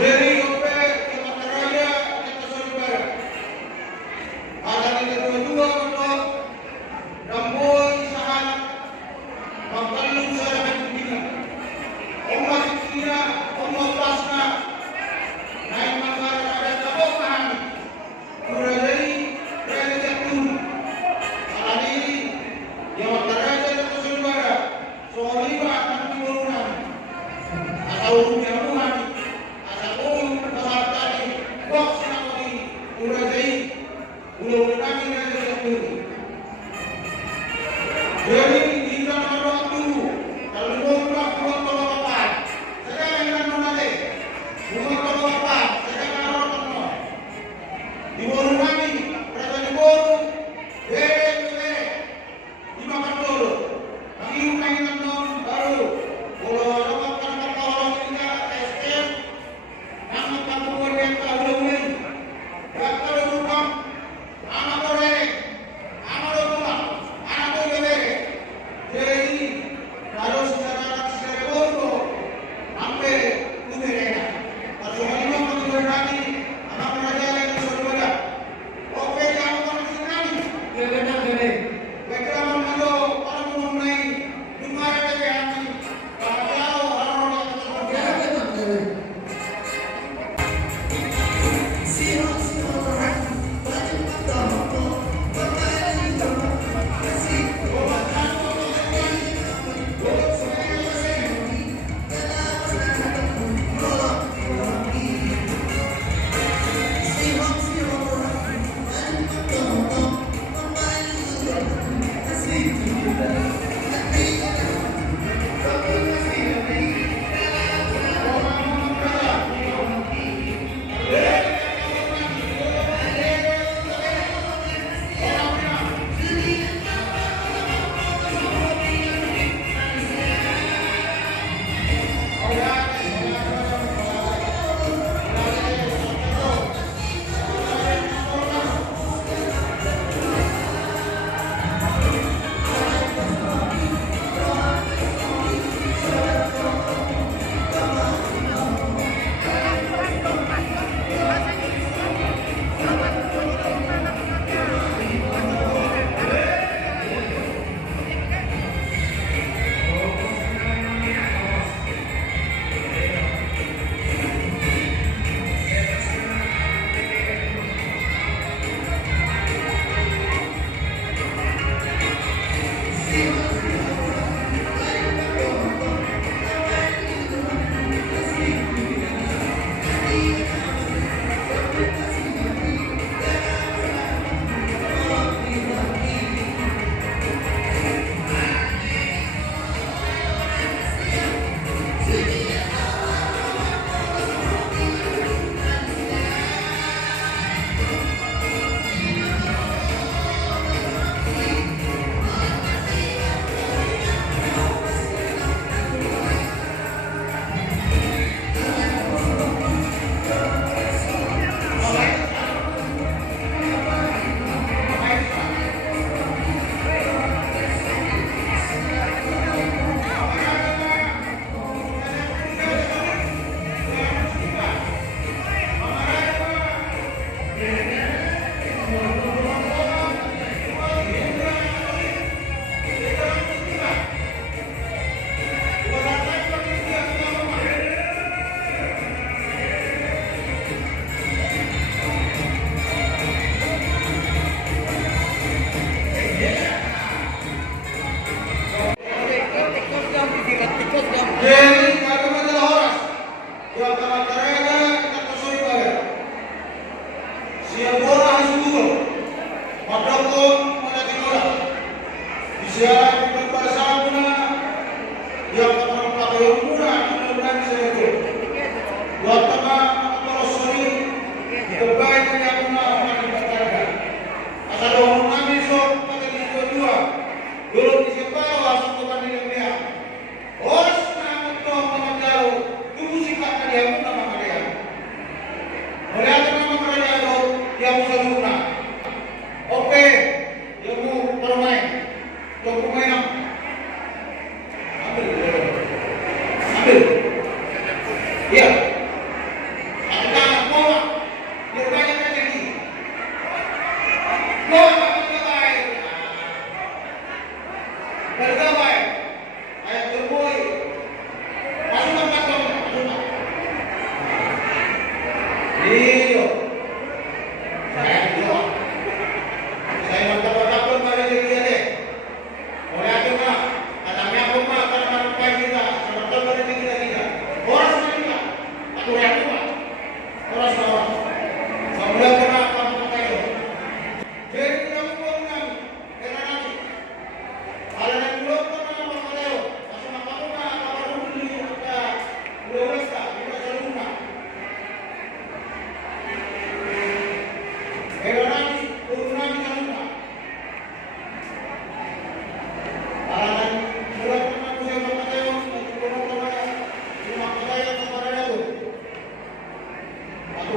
Dari OP Jakarta Raya kita saudara. Ada yang kedua untuk Ramboy Sahan Makalung Sarakan Bina. Omas Kina, Omas Pasna, Naik Makar ada Tabokan, Kuradari, Raya Jatun, Alani, Jakarta Raya kita saudara. Soalnya akan diurunan atau rupiah Tuhan. Jadi kita waktu kalau mau keluar saya akan menolak. Mau keluar saya akan menolak. Di bawah kami berada di bawah di makan dulu. Kami pengen nonton baru. Kalau orang orang ini STM, nama kamu yang tahu ini. Kalau rumah anak orang jadi kalau secara bodoh sampai mereka kalau ini mau berani anak raja yang saudara oke kamu kan sekali benar mereka mau orang mengenai rumah yang kalau orang Iyo. Iyo. Saya mantap-mantap pun pada diri deh. Oleh itu mah, katanya aku mah akan menemukan kita. Sebetulnya pada diri kita. Orang semuanya. Aku yang tua. Orang semua. Semula pernah kamu kayu. Jadi tidak mungkin kami. Karena nanti. Kalau yang belum pernah kamu kayu. Masuk kamu mah kamu dulu di Pulau Resta. Kita serumah. Kalau nanti turun lagi ke rumah. Alan mulai pernah aku siapa kayu. Turun ke rumah kayu kepada itu. Aku